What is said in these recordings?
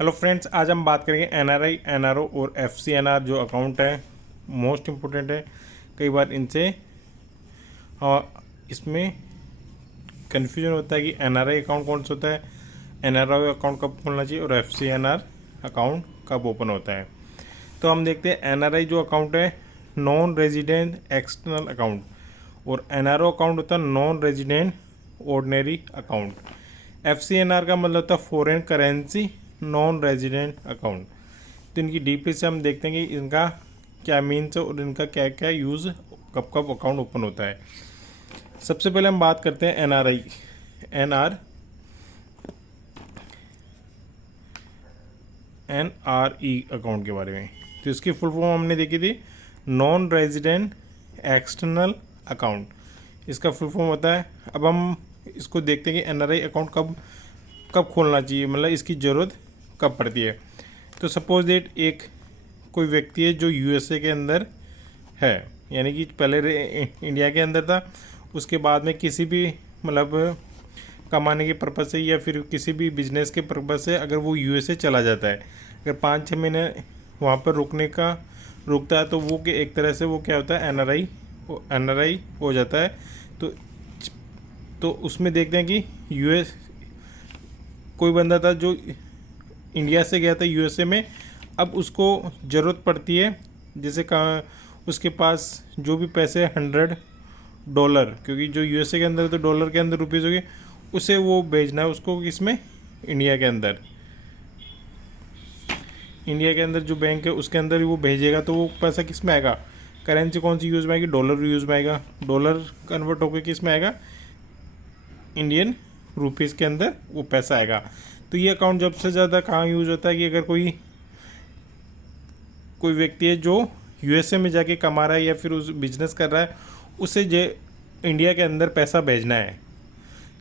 Hello friends, आज हम बात करेंगे एनआरआई, एनआरओ और एफसीएनआर जो अकाउंट है मोस्ट इम्पोर्टेंट है। कई बार इनसे इसमें कन्फ्यूजन होता है कि एनआरआई अकाउंट कौन सा होता है, एनआरओ अकाउंट कब खोलना चाहिए और एफसीएनआर अकाउंट कब ओपन होता है। तो हम देखते हैं एनआरआई जो अकाउंट है नॉन रेजिडेंट एक्सटर्नल अकाउंट, और एनआरओ अकाउंट होता है non resident ordinary account. FCNR का मतलब होता है foreign currency non resident account. तो इनकी डीपली से हम देखते हैं कि इनका क्या मीन्स है और इनका क्या क्या यूज़, कब कब अकाउंट ओपन होता है। सबसे पहले हम बात करते हैं एनआरआई, एनआरई अकाउंट के बारे में। तो इसकी फुल फॉर्म हमने देखी थी, नॉन रेजिडेंट एक्सटर्नल अकाउंट। इसका फुल फॉर्म होता है। अब हम इसको देखते हैं कि एनआरआई अकाउंट कब कब खोलना चाहिए, मतलब इसकी ज़रूरत कब पड़ती है। तो सपोज डेट एक कोई व्यक्ति है जो यूएसए के अंदर है, यानी कि पहले इंडिया के अंदर था, उसके बाद में किसी भी मतलब कमाने के पर्पज़ से या फिर किसी भी बिजनेस के पर्पज़ से अगर वो यूएसए चला जाता है, अगर 5-6 महीने वहाँ पर रुकता है, तो वो एक तरह से वो क्या होता है, एनआरआई हो जाता है। तो उसमें देखते हैं कि यूएस कोई बंदा था जो इंडिया से गया था यूएसए में, अब उसको ज़रूरत पड़ती है, जैसे कहा उसके पास जो भी पैसे $100, क्योंकि जो यूएसए के अंदर तो डॉलर के अंदर रुपीज़ होगी, उसे वो भेजना है उसको किसमें, इंडिया के अंदर जो बैंक है उसके अंदर ही वो भेजेगा। तो वो पैसा किस में आएगा, करेंसी कौन सी यूज़ में आएगी, डॉलर यूज़ में आएगा। डॉलर कन्वर्ट होकर किस में आएगा, इंडियन रुपीज़ के अंदर वो पैसा आएगा। तो ये अकाउंट जब से ज़्यादा कहाँ यूज़ होता है कि अगर कोई व्यक्ति है जो यूएसए में जाके कमा रहा है या फिर उस बिजनेस कर रहा है, उसे इंडिया के अंदर पैसा भेजना है।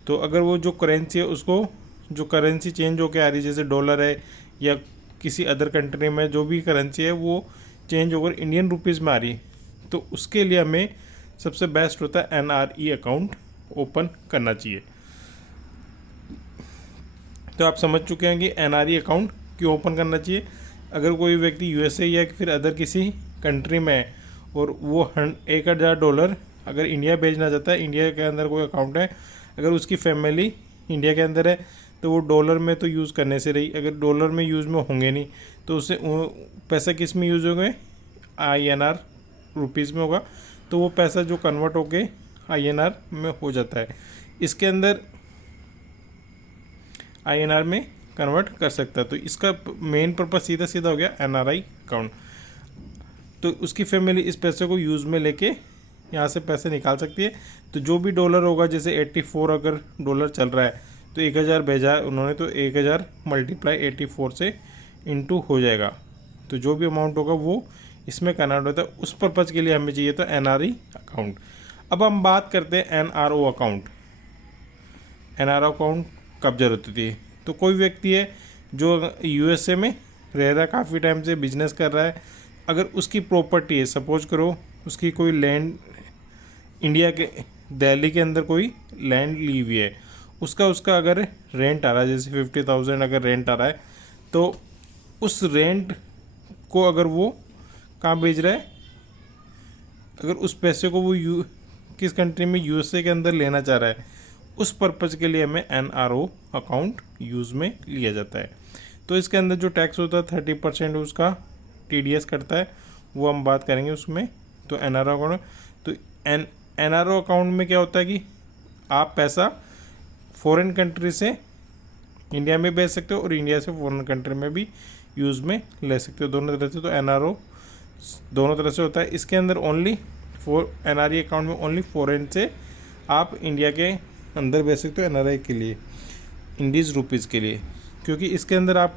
तो अगर वो जो करेंसी है उसको, जो करेंसी चेंज होकर आ रही है, जैसे डॉलर है या किसी अदर कंट्री में जो भी करेंसी है वो चेंज होकर इंडियन रुपीज़ में आ रही है, तो उसके लिए हमें सबसे बेस्ट होता है एनआरई अकाउंट ओपन करना चाहिए। तो आप समझ चुके हैं कि एनआरई अकाउंट क्यों ओपन करना चाहिए। अगर कोई व्यक्ति यूएसए या फिर अदर किसी कंट्री में है और वो $1,000 अगर इंडिया भेजना चाहता है, इंडिया के अंदर कोई अकाउंट है, अगर उसकी फैमिली इंडिया के अंदर है, तो वो डॉलर में तो यूज़ करने से रही, अगर डॉलर में यूज़ में होंगे नहीं, तो उससे पैसा किस में यूज़ होंगे, आईएनआर रुपीज़ में होगा। तो वो पैसा जो कन्वर्ट होके आईएनआर में हो जाता है, इसके अंदर आईएनआर में कन्वर्ट कर सकता है। तो इसका मेन पर्पस सीधा सीधा हो गया एनआरआई अकाउंट। तो उसकी फैमिली इस पैसे को यूज़ में लेके यहाँ से पैसे निकाल सकती है। तो जो भी डॉलर होगा, जैसे 84 अगर डॉलर चल रहा है तो 1,000 भेजा है उन्होंने, तो 1,000 मल्टीप्लाई 84 से इंटू हो जाएगा। तो जो भी अमाउंट होगा वो इसमें कन्वर्ट होता है। उस पर्पज़ के लिए हमें चाहिए था एनआरई अकाउंट। अब हम बात करते हैं एनआरओ अकाउंट। एनआरओ अकाउंट कब जरूरत होती है, तो कोई व्यक्ति है जो यूएसए में रह रहा है, काफ़ी टाइम से बिजनेस कर रहा है, अगर उसकी प्रॉपर्टी है, सपोज करो उसकी कोई लैंड इंडिया के दिल्ली के अंदर कोई लैंड ली हुई है, उसका अगर रेंट आ रहा है, जैसे 50,000 अगर रेंट आ रहा है, तो उस रेंट को अगर वो कहाँ भेज रहा है, अगर उस पैसे को वो किस कंट्री में, यूएसए के अंदर लेना चाह रहा है, उस पर्पज़ के लिए हमें एनआरओ अकाउंट यूज़ में लिया जाता है। तो इसके अंदर जो टैक्स होता है 30% उसका टीडीएस कटता है, वो हम बात करेंगे उसमें। तो एनआरओ अकाउंट, तो एनआरओ अकाउंट में क्या होता है कि आप पैसा फॉरेन कंट्री से इंडिया में भेज सकते हो और इंडिया से फॉरेन कंट्री में भी यूज़ में ले सकते हो, दोनों तरह से। तो एनआरओ दोनों तरह से होता है। इसके अंदर ओनली एनआरई अकाउंट में ओनली फॉरेन से आप इंडिया के अंदर भेज सकते हो एनआरआई के लिए, इंडीज़ रुपीज़ के लिए, क्योंकि इसके अंदर आप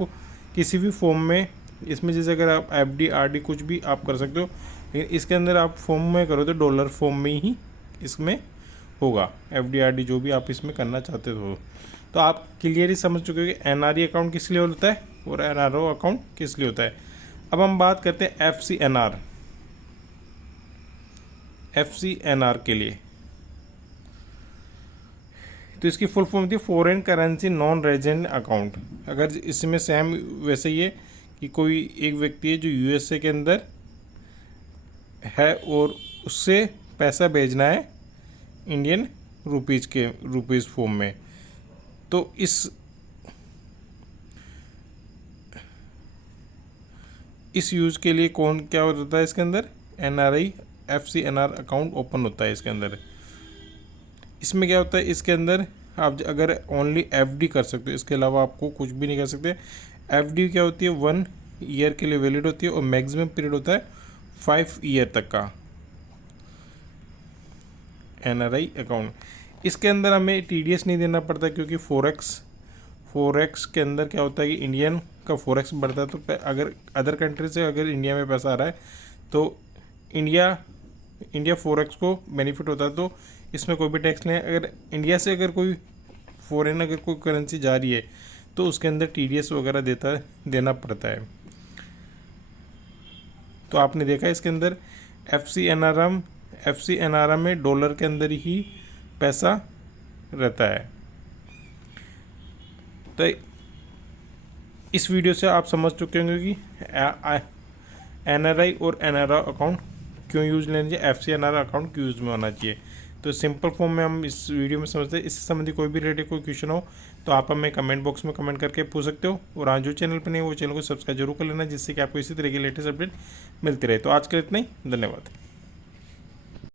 किसी भी फॉर्म में, इसमें जैसे अगर आप एफडी आरडी कुछ भी आप कर सकते हो, लेकिन इसके अंदर आप फॉर्म में करो तो डॉलर फॉर्म में ही इसमें होगा, एफडी आरडी जो भी आप इसमें करना चाहते हो। तो आप क्लियरली समझ चुके हो कि एनआरई अकाउंट किस लिए होता है और एनआरओ अकाउंट किस लिए होता है। अब हम बात करते हैं एफसीएनआर के लिए। तो इसकी फुल फॉर्म होती है foreign currency non resident account. अगर इसमें सेम वैसे ही है कि कोई एक व्यक्ति है जो यूएसए के अंदर है और उससे पैसा भेजना है इंडियन रुपीज़ फॉर्म में, तो इस यूज़ के लिए कौन क्या होता है इसके अंदर, एनआरआई FCNR अकाउंट ओपन होता है इसके अंदर। इसमें क्या होता है, इसके अंदर आप अगर ओनली FD कर सकते हो, इसके अलावा आपको कुछ भी नहीं कर सकते। FD क्या होती है 1 ईयर के लिए वैलिड होती है और मैक्सिमम पीरियड होता है 5 ईयर तक का NRI अकाउंट। इसके अंदर हमें TDS नहीं देना पड़ता क्योंकि फोरेक्स के अंदर क्या होता है कि इंडियन का फोरेक्स बढ़ता है, तो अगर अदर कंट्री से अगर इंडिया में पैसा आ रहा है तो इंडिया फोरेक्स को बेनिफिट होता है, तो इसमें कोई भी टैक्स नहीं है। अगर इंडिया से अगर कोई फॉरेन अगर कोई करेंसी जा रही है तो उसके अंदर TDS वगैरह देना पड़ता है। तो आपने देखा इसके अंदर FCNR में डॉलर के अंदर ही पैसा रहता है। तो इस वीडियो से आप समझ चुके होंगे कि NRI और NRI अकाउंट क्यों यूज़ लेना चाहिए, FCNR अकाउंट क्यों यूज़ में होना चाहिए। तो सिंपल फॉर्म में हम इस वीडियो में समझते हैं। इससे संबंधी कोई भी रिलेटेड कोई क्वेश्चन हो तो आप हमें कमेंट बॉक्स में कमेंट करके पूछ सकते हो। और हाँ, जो चैनल पर नहीं वो चैनल को सब्सक्राइब जरूर कर लेना, जिससे कि आपको इसी तरह की लेटेस्ट अपडेट मिलती रहे। तो आज के लिए इतना ही, धन्यवाद।